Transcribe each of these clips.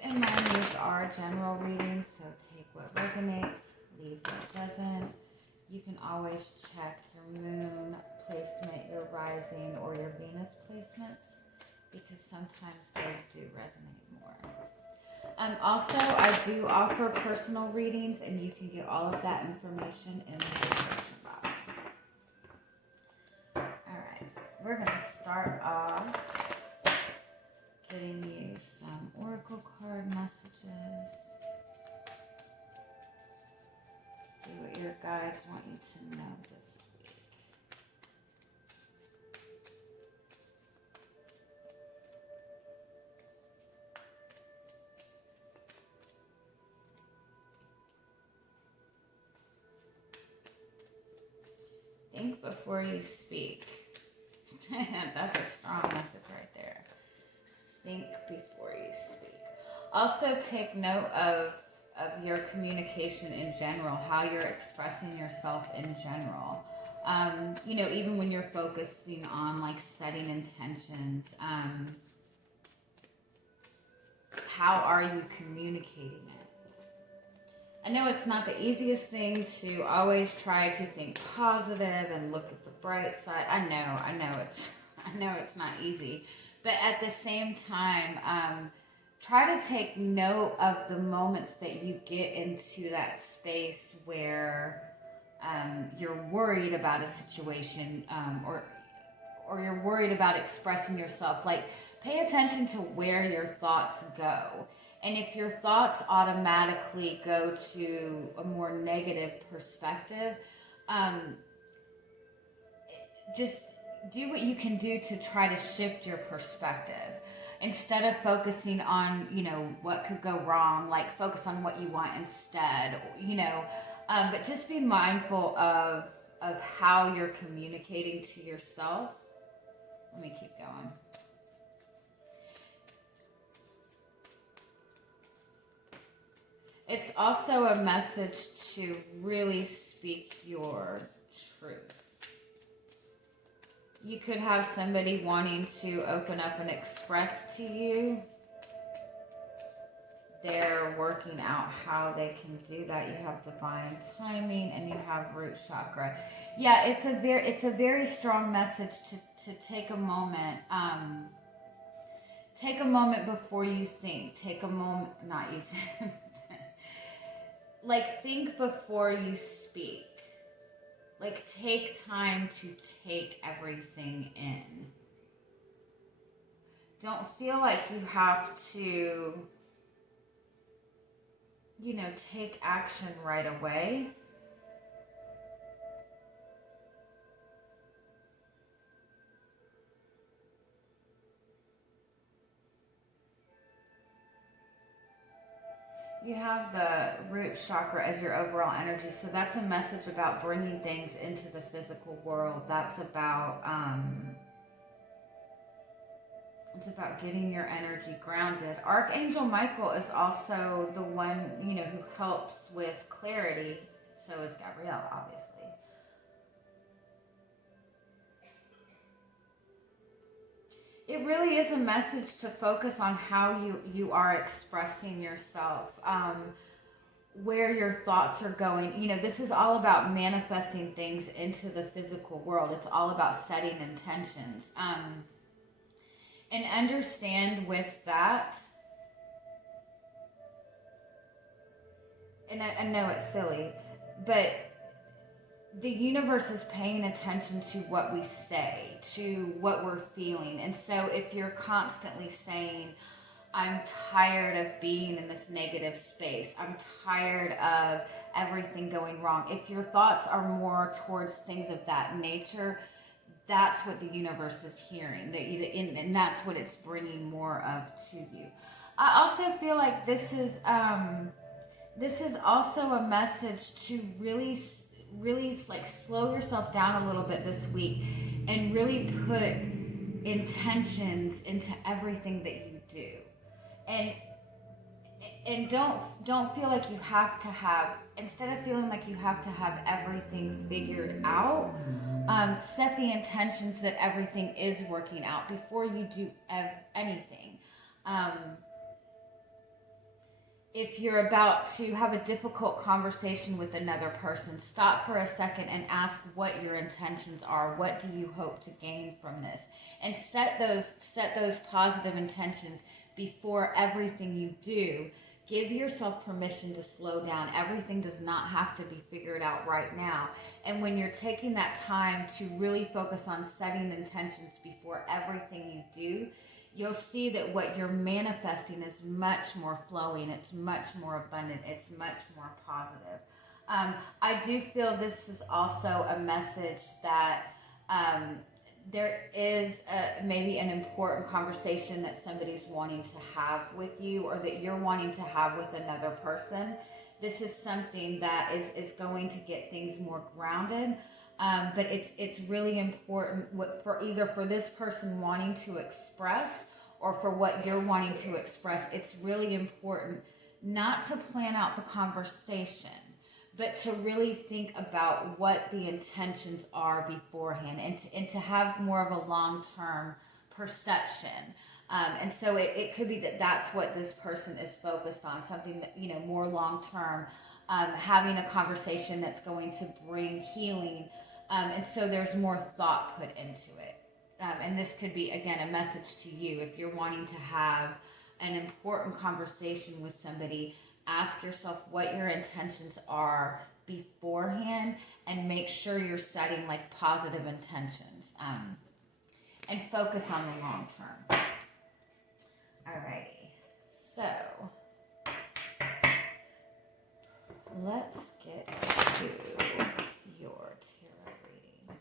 Keep in mind these are general readings, so take what resonates, leave what doesn't. You can always check your moon placement, your rising, or your Venus placements, because sometimes those do resonate more. Also, I do offer personal readings, and you can get all of that information in the description box. Alright, we're going to start off getting you some oracle card messages. See what your guides want you to know this week. Think before you speak. That's a strong message right there. Think before you speak. Also take note of your communication in general, how you're expressing yourself in general. You know, even when you're focusing on like setting intentions, how are you communicating it? I know it's not the easiest thing to always try to think positive and look at the bright side. I know it's not easy. But at the same time, try to take note of the moments that you get into that space where you're worried about a situation, or you're worried about expressing yourself. Like, pay attention to where your thoughts go. And if your thoughts automatically go to a more negative perspective, just do what you can do to try to shift your perspective. Instead of focusing on, you know, what could go wrong, like focus on what you want instead, you know. But just be mindful of how you're communicating to yourself. Let me keep going. It's also a message to really speak your truth. You could have somebody wanting to open up and express to you. They're working out how they can do that. You have divine timing and you have root chakra. Yeah, it's a very strong message to take a moment. Take a moment before you think. Take a moment, not you think. Like, think before you speak. Like, take time to take everything in. Don't feel like you have to, you know, take action right away. You have the root chakra as your overall energy, so that's a message about bringing things into the physical world. That's about it's about getting your energy grounded. Archangel Michael is also the one, you know, who helps with clarity. So is Gabrielle, obviously. It really is a message to focus on how you are expressing yourself, where your thoughts are going. You know, this is all about manifesting things into the physical world. It's all about setting intentions. And understand with that, and I know it's silly, but the universe is paying attention to what we say, to what we're feeling. And so if you're constantly saying, I'm tired of being in this negative space, I'm tired of everything going wrong, if your thoughts are more towards things of that nature, that's what the universe is hearing, and that's what it's bringing more of to you. I also feel like this is also a message to really like slow yourself down a little bit this week and really put intentions into everything that you do, and don't feel like you have to have, instead of feeling like you have to have everything figured out, set the intentions that everything is working out before you do anything. if you're about to have a difficult conversation with another person, stop for a second and ask what your intentions are. What do you hope to gain from this? And set those positive intentions before everything you do. Give yourself permission to slow down. Everything does not have to be figured out right now. And when you're taking that time to really focus on setting intentions before everything you do, you'll see that what you're manifesting is much more flowing. It's much more abundant. It's much more positive. I do feel this is also a message that there is maybe an important conversation that somebody's wanting to have with you, or that you're wanting to have with another person. This is something that is going to get things more grounded. But it's really important for this person wanting to express, or for what you're wanting to express. It's really important not to plan out the conversation, but to really think about what the intentions are beforehand, and to have more of a long-term perception. And so it could be that that's what this person is focused on, something that, more long-term, having a conversation that's going to bring healing. And so there's more thought put into it. And this could be, again, a message to you. If you're wanting to have an important conversation with somebody, ask yourself what your intentions are beforehand, and make sure you're setting positive intentions, and focus on the long term. Alrighty, so let's get to your tarot reading.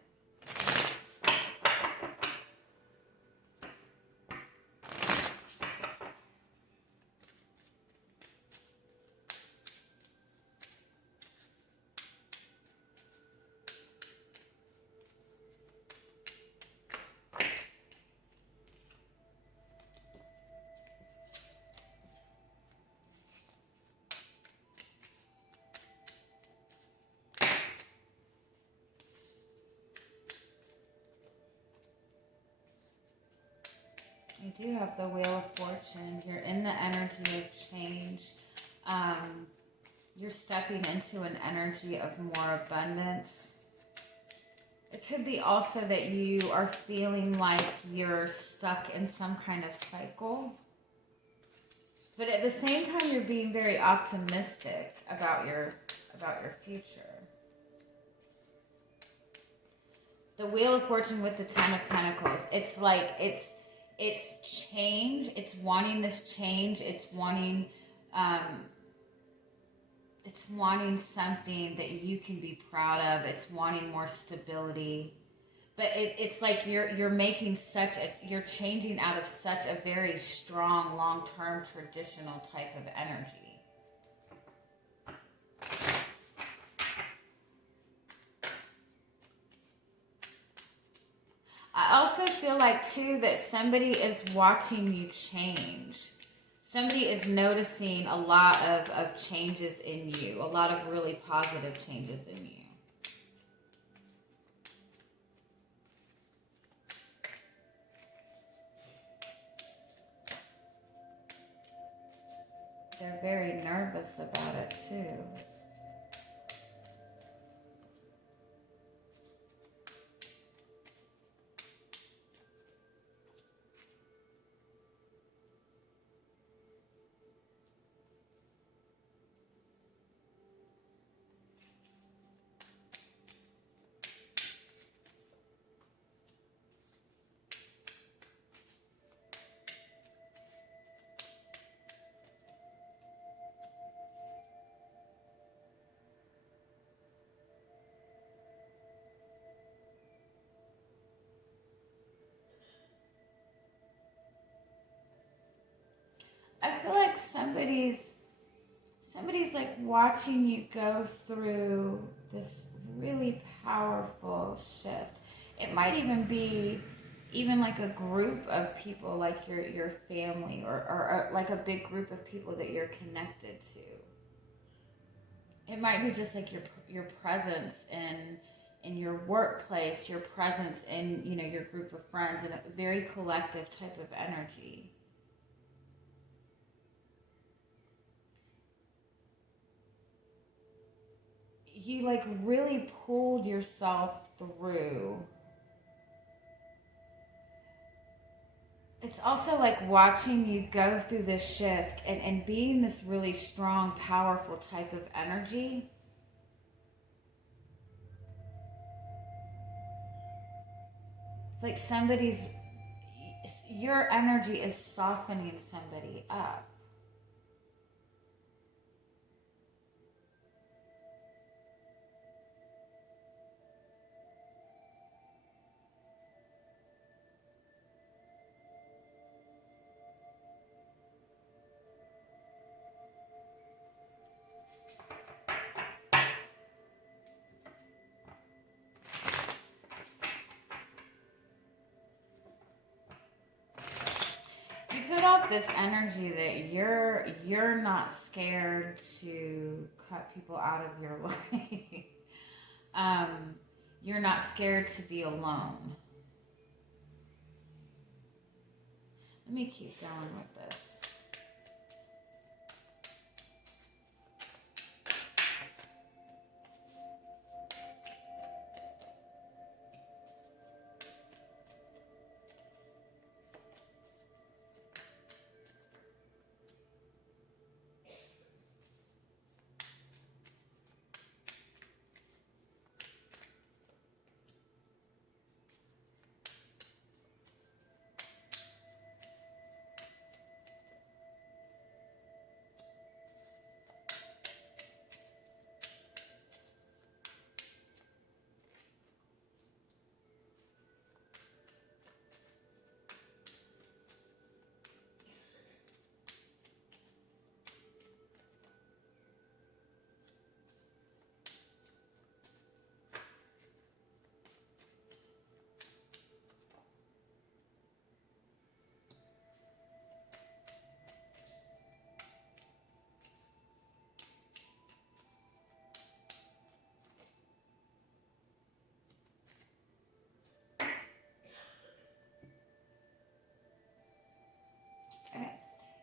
You do have the Wheel of Fortune. You're in the energy of change. You're stepping into an energy of more abundance. It could be also that you are feeling like you're stuck in some kind of cycle. But at the same time, you're being very optimistic about your future. The Wheel of Fortune with the Ten of Pentacles. It's like it's change. It's wanting this change. It's wanting something that you can be proud of. It's wanting more stability. But it's like you're making you're changing out of such a very strong, long-term, traditional type of energy. I also feel like, too, that somebody is watching you change. Somebody is noticing a lot of changes in you, a lot of really positive changes in you. They're very nervous about it, too. I feel like somebody's like watching you go through this really powerful shift. It might even be like a group of people, like your family, or like a big group of people that you're connected to. It might be just like your presence in your workplace, your presence in your group of friends, and a very collective type of energy. you like really pulled yourself through. It's also like watching you go through this shift and being this really strong, powerful type of energy. It's like your energy is softening somebody up. You put off this energy that you're not scared to cut people out of your life. You're not scared to be alone. Let me keep going with this.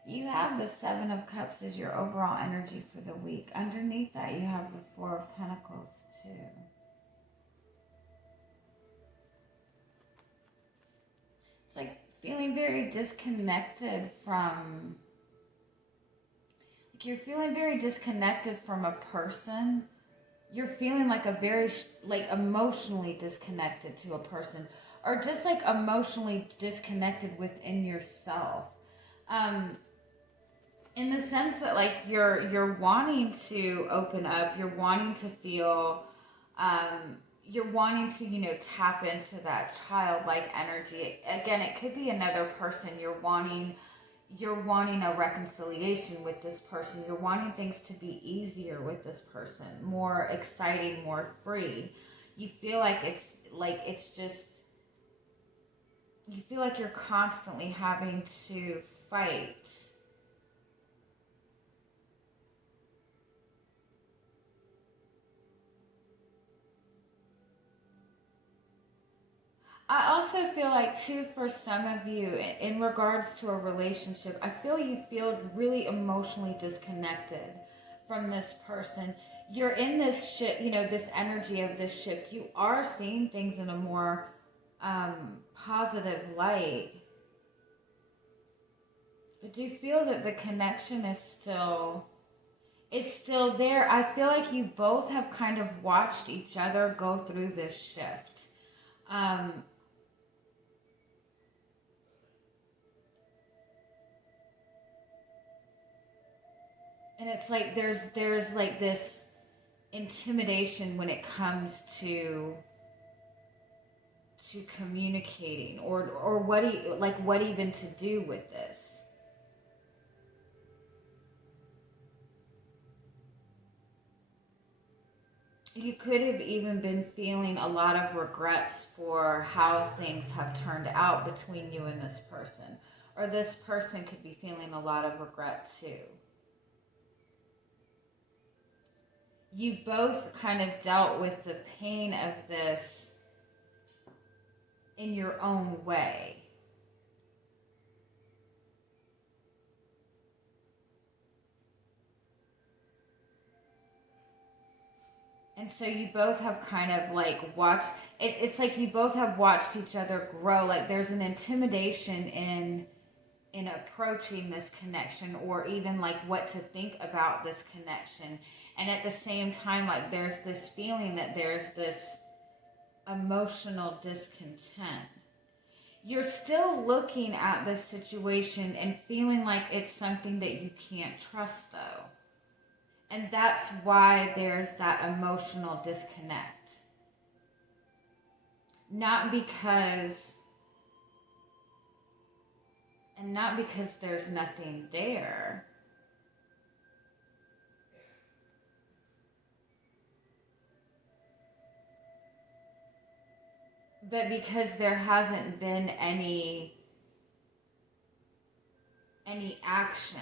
You have the Seven of Cups as your overall energy for the week. Underneath that, you have the Four of Pentacles, too. It's like feeling very disconnected from... Like you're feeling very disconnected from a person. You're feeling like a very, like, emotionally disconnected to a person. Or just, like, emotionally disconnected within yourself. In the sense that, like, you're wanting to open up, you're wanting to feel, you're wanting to, you know, tap into that childlike energy. Again, it could be another person. You're wanting a reconciliation with this person. You're wanting things to be easier with this person, more exciting, more free. You feel like it's just, you feel like you're constantly having to fight. I also feel like, too, for some of you, in regards to a relationship, I feel you feel really emotionally disconnected from this person. You're in this shift, you know, this energy of this shift. You are seeing things in a more positive light. But do you feel that the connection is still there? I feel like you both have kind of watched each other go through this shift. And it's like there's like this intimidation when it comes to communicating or what even to do with this. You could have even been feeling a lot of regrets for how things have turned out between you and this person. Or this person could be feeling a lot of regret too. You both kind of dealt with the pain of this in your own way. And so you both have kind of like watched, it's like you both have watched each other grow. Like there's an intimidation in approaching this connection, or even like what to think about this connection. And at the same time, like there's this feeling that there's this emotional discontent. You're still looking at this situation and feeling like it's something that you can't trust, though. And that's why there's that emotional disconnect. Not because there's nothing there. But because there hasn't been any action.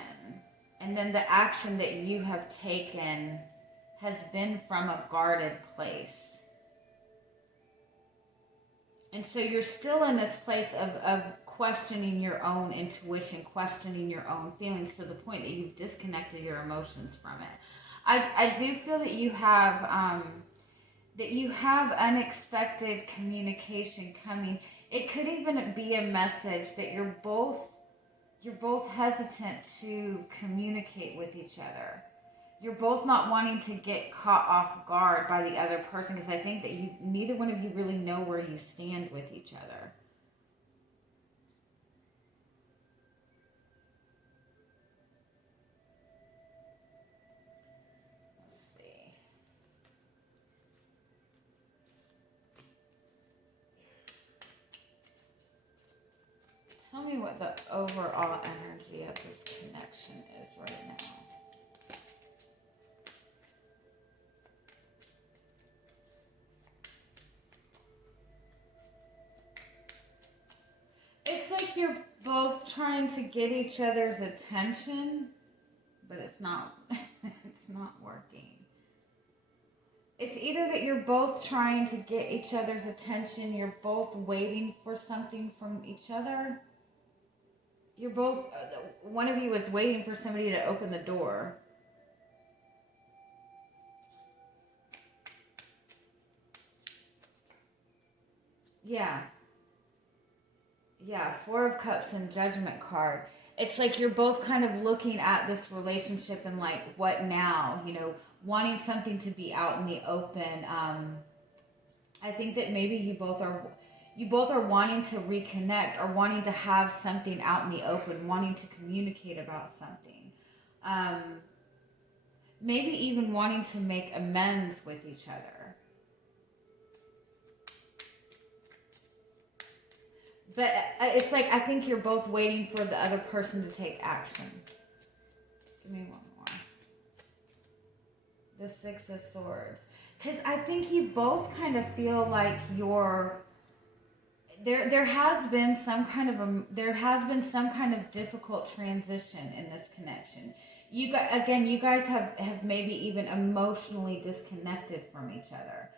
And then the action that you have taken has been from a guarded place. And so you're still in this place of questioning your own intuition, questioning your own feelings, to the point that you've disconnected your emotions from it. I do feel that you have unexpected communication coming. It could even be a message that you're both hesitant to communicate with each other. You're both not wanting to get caught off guard by the other person, because I think that neither one of you really know where you stand with each other. Let's see. Tell me what the overall energy of this connection is right now. It's like you're both trying to get each other's attention, but it's not working. It's either that you're both trying to get each other's attention, you're both waiting for something from each other. You're both, one of you is waiting for somebody to open the door. Yeah, 4 of Cups and Judgment card. It's like you're both kind of looking at this relationship and like, what now? Wanting something to be out in the open. I think that maybe you both are wanting to reconnect, or wanting to have something out in the open, wanting to communicate about something. Maybe even wanting to make amends with each other. But it's like, I think you're both waiting for the other person to take action. Give me one more. The 6 of Swords. Because I think you both kind of feel like there has been some kind of difficult transition in this connection. You guys have maybe even emotionally disconnected from each other.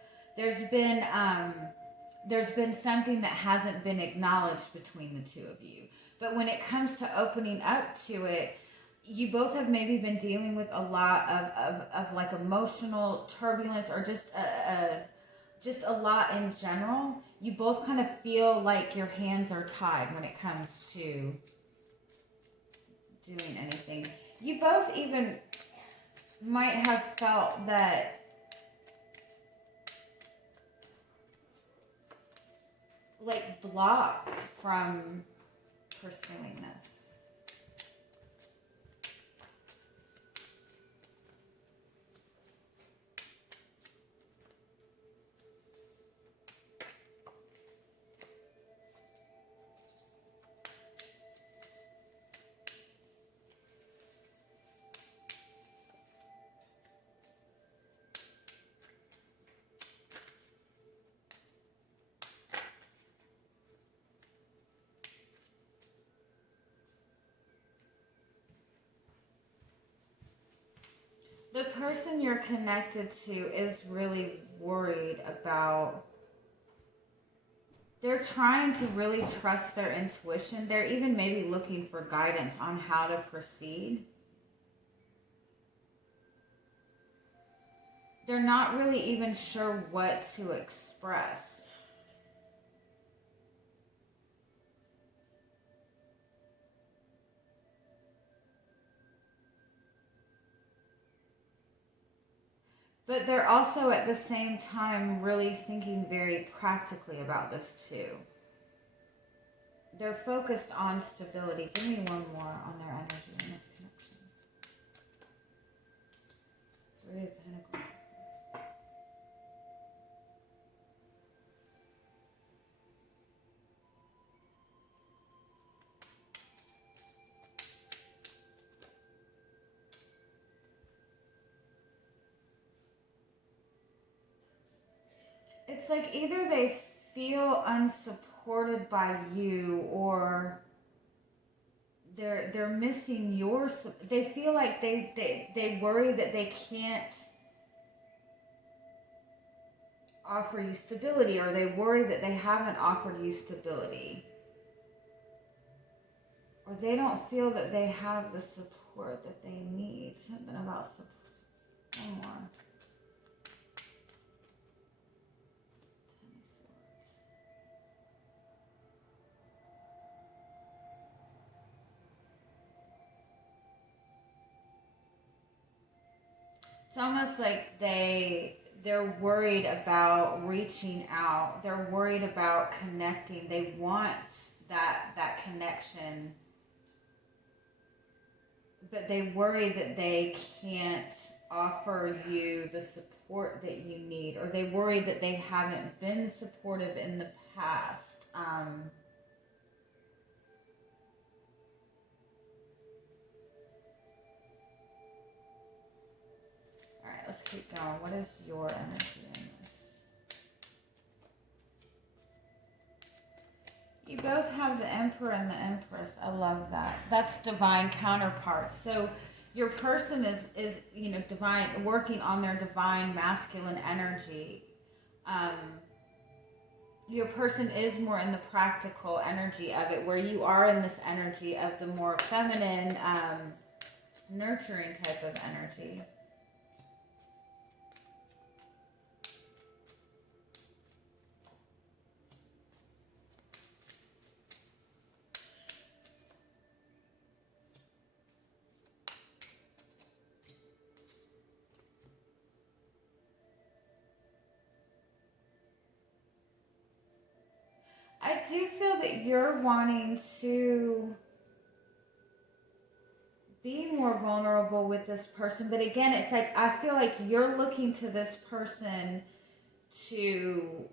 There's been something that hasn't been acknowledged between the two of you. But when it comes to opening up to it, you both have maybe been dealing with a lot of like emotional turbulence, or just a lot in general. You both kind of feel like your hands are tied when it comes to doing anything. You both even might have felt that like blocked from pursuing this. The person you're connected to is really worried about, they're trying to really trust their intuition. They're even maybe looking for guidance on how to proceed. they're not really even sure what to express. But they're also at the same time really thinking very practically about this too. They're focused on stability. Give me one more on their energy in this connection. Three of Pentacles. It's like either they feel unsupported by you, or they're missing your. They feel like they worry that they can't offer you stability, or they worry that they haven't offered you stability, or they don't feel that they have the support that they need. Something about support. One more. It's almost like they're worried about reaching out. They're worried about connecting. They want that connection, but they worry that they can't offer you the support that you need, or they worry that they haven't been supportive in the past. Let's keep going. What is your energy in this? You both have the Emperor and the Empress. I love that. That's divine counterparts. So your person is divine, working on their divine masculine energy. Your person is more in the practical energy of it, where you are in this energy of the more feminine, nurturing type of energy. I do feel that you're wanting to be more vulnerable with this person. But again, it's like, I feel like you're looking to this person to...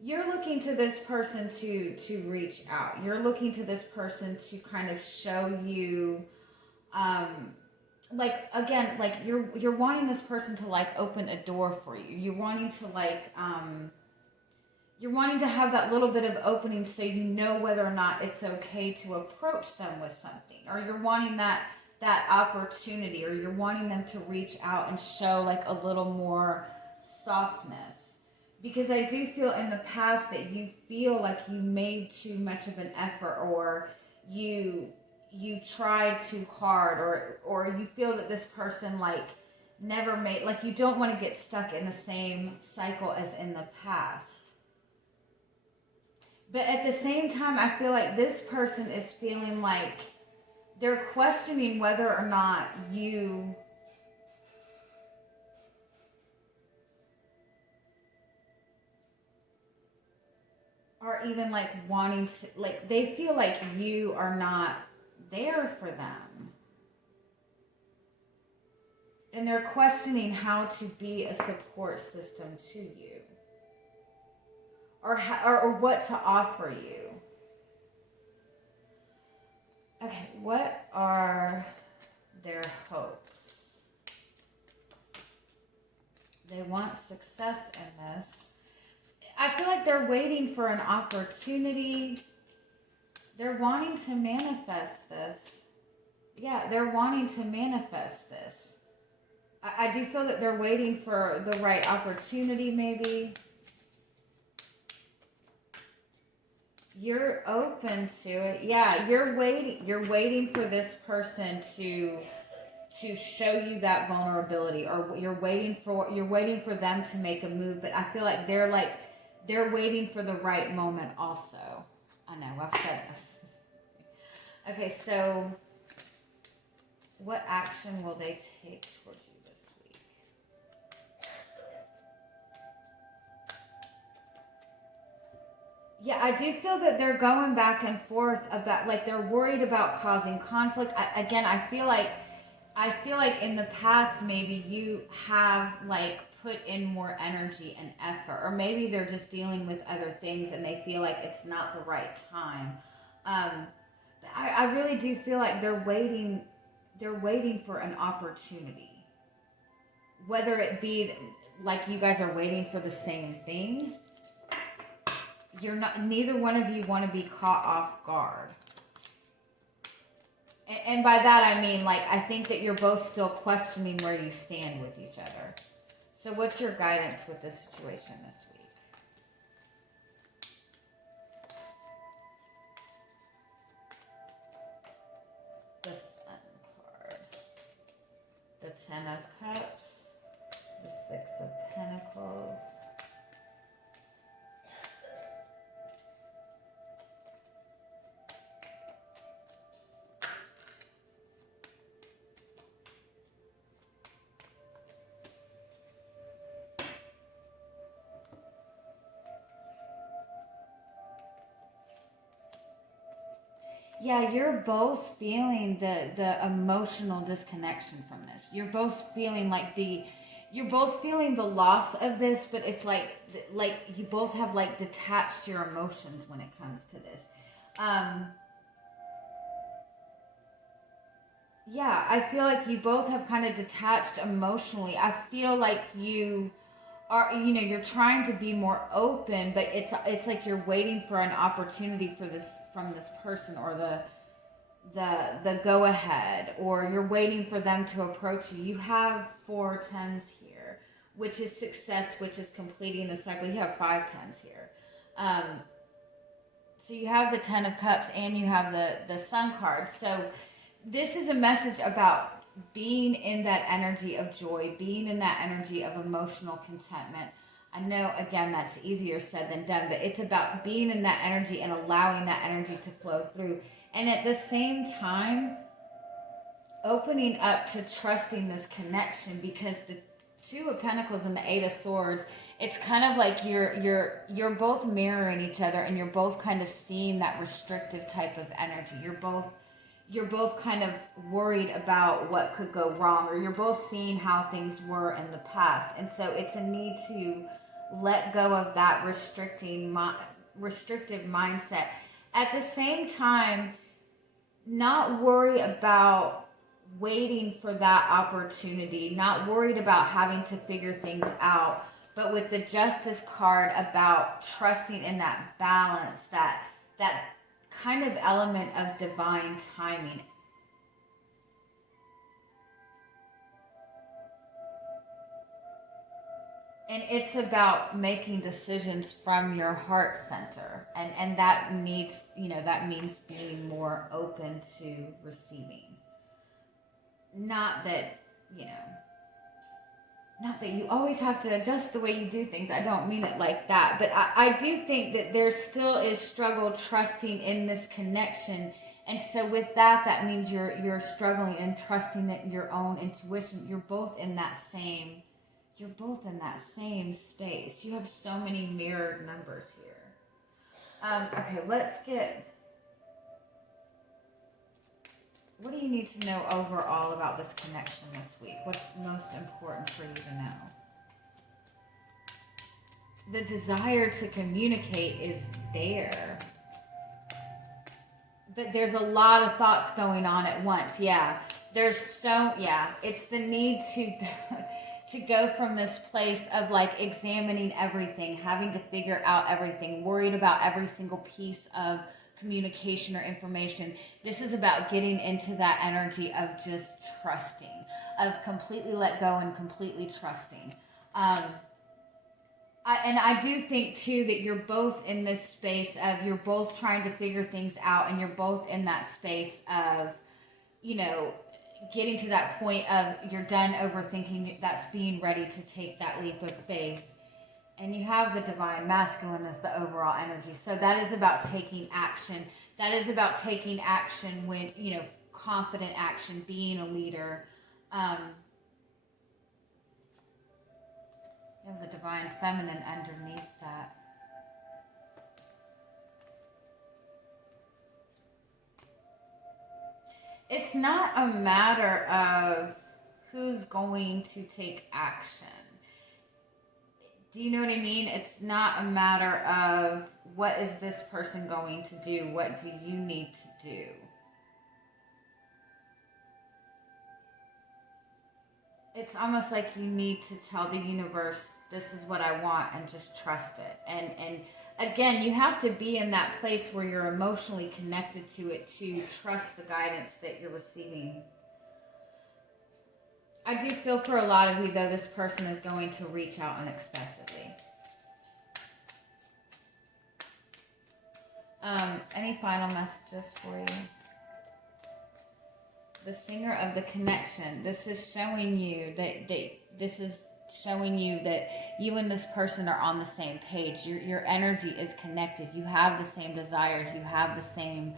You're looking to this person to reach out. You're looking to this person to kind of show you... like, again, like you're wanting this person to like open a door for you. You're wanting to like, you're wanting to have that little bit of opening so you know whether or not it's okay to approach them with something, or you're wanting that opportunity, or you're wanting them to reach out and show like a little more softness. Because I do feel in the past that you feel like you made too much of an effort, or you tried too hard, or you feel that this person like never made, like you don't want to get stuck in the same cycle as in the past. But at the same time, I feel like this person is feeling like they're questioning whether or not you are even like wanting to, like they feel like you are not there for them, and they're questioning how to be a support system to you, or what to offer you. Okay, what are their hopes? They want success in this. I feel like they're waiting for an opportunity. They're wanting to manifest this. Yeah, they're wanting to manifest this. I do feel that they're waiting for the right opportunity, maybe. You're open to it. Yeah, you're waiting for this person to to show you that vulnerability, or you're waiting for them to make a move. But I feel like they're waiting for the right moment also. I know, I've said this. Okay, so what action will they take towards you this week? Yeah, I do feel that they're going back and forth about, like, they're worried about causing conflict. I feel like in the past maybe you have like put in more energy and effort, or maybe they're just dealing with other things and they feel like it's not the right time. I really do feel like they're waiting for an opportunity, whether it be like you guys are waiting for the same thing. Neither one of you want to be caught off guard. And by that I mean, like, I think that you're both still questioning where you stand with each other. So what's your guidance with this situation this week? The Sun card. The Ten of Cups. The Six of Pentacles. Yeah, you're both feeling the emotional disconnection from this. You're both feeling the loss of this, but it's like you both have like detached your emotions when it comes to this. Yeah, I feel like you both have kind of detached emotionally. I feel like you are, you're trying to be more open, but it's like you're waiting for an opportunity for this from this person, or the go ahead, or you're waiting for them to approach you. You have 4 tens here, which is success, which is completing the cycle. You have 5 tens here. So you have the Ten of Cups and you have the Sun card. So this is a message about being in that energy of joy, being in that energy of emotional contentment. I know, again, that's easier said than done, but it's about being in that energy and allowing that energy to flow through. And at the same time, opening up to trusting this connection, because the Two of Pentacles and the Eight of Swords, it's kind of like you're both mirroring each other, and you're both kind of seeing that restrictive type of energy. You're both kind of worried about what could go wrong, or you're both seeing how things were in the past. And so it's a need to let go of that restrictive mindset. At the same time, not worry about waiting for that opportunity, not worried about having to figure things out, but with the Justice card, about trusting in that balance, that kind of element of divine timing. And it's about making decisions from your heart center. And that needs, that means being more open to receiving. Not that you always have to adjust the way you do things. I don't mean it like that. But I do think that there still is struggle trusting in this connection. And so with that means you're struggling and trusting in your own intuition. You're both in that same space. You have so many mirrored numbers here. Okay, let's get... What do you need to know overall about this connection this week? What's most important for you to know? The desire to communicate is there. But there's a lot of thoughts going on at once. Yeah. It's the need to go from this place of like examining everything, having to figure out everything, worried about every single piece of communication or information. This is about getting into that energy of just trusting, of completely let go and completely trusting. I do think too that you're both in this space of, you're both trying to figure things out, and you're both in that space of, getting to that point of you're done overthinking, that's being ready to take that leap of faith. And you have the divine masculine as the overall energy. So that is about taking action. That is about taking action when, you know, confident action, being a leader. You have the divine feminine underneath that. It's not a matter of who's going to take action. Do you know what I mean? It's not a matter of what is this person going to do? What do you need to do? It's almost like you need to tell the universe, this is what I want, and just trust it. And again, you have to be in that place where you're emotionally connected to it to trust the guidance that you're receiving. I do feel for a lot of you, though, this person is going to reach out unexpectedly. Any final messages for you? The singer of the connection. This is showing you that you and this person are on the same page. Your energy is connected. You have the same desires. You have the same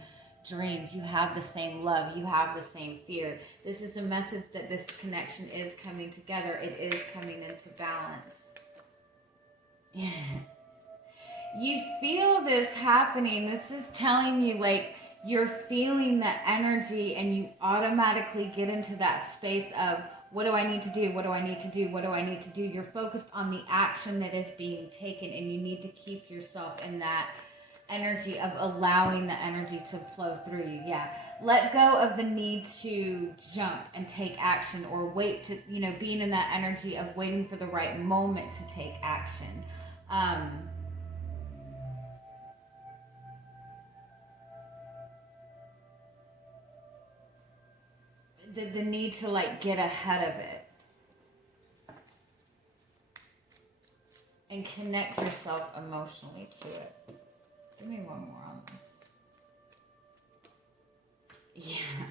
dreams. You have the same love. You have the same fear. This is a message that this connection is coming together. It is coming into balance. Yeah. You feel this happening. This is telling you, like, you're feeling the energy and you automatically get into that space of, what do I need to do? What do I need to do? What do I need to do? You're focused on the action that is being taken, and you need to keep yourself in that energy of allowing the energy to flow through you. Yeah. Let go of the need to jump and take action, or wait to, you know, being in that energy of waiting for the right moment to take action. The need to, like, get ahead of it and connect yourself emotionally to it. Give me one more on this. Yeah.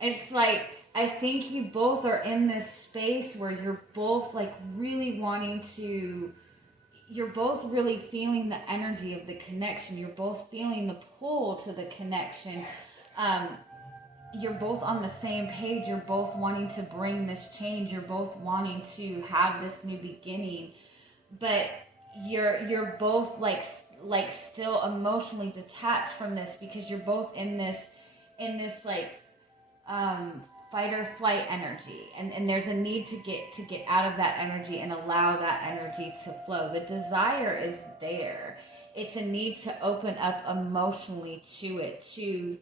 It's like, I think you both are in this space where you're both, like, really wanting to, you're both really feeling the energy of the connection. You're both feeling the pull to the connection. You're both on the same page. You're both wanting to bring this change. You're both wanting to have this new beginning, but you're both like still emotionally detached from this, because you're both in this like fight or flight energy, and there's a need to get out of that energy and allow that energy to flow. The desire is there. It's a need to open up emotionally to it, to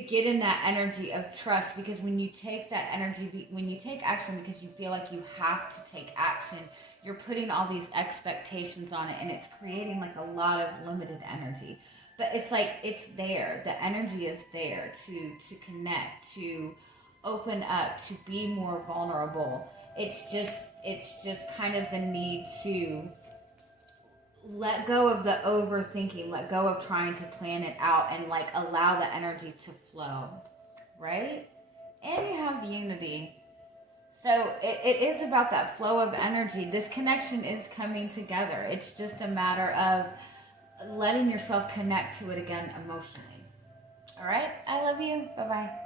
get in that energy of trust, because when you take that energy, when you take action because you feel like you have to take action, you're putting all these expectations on it, and it's creating like a lot of limited energy. But it's like, it's there. The energy is there to connect, to open up, to be more vulnerable. It's just kind of the need to let go of the overthinking, let go of trying to plan it out, and like allow the energy to flow, right? And you have unity. So it is about that flow of energy. This connection is coming together. It's just a matter of letting yourself connect to it again emotionally. All right? I love you. Bye-bye.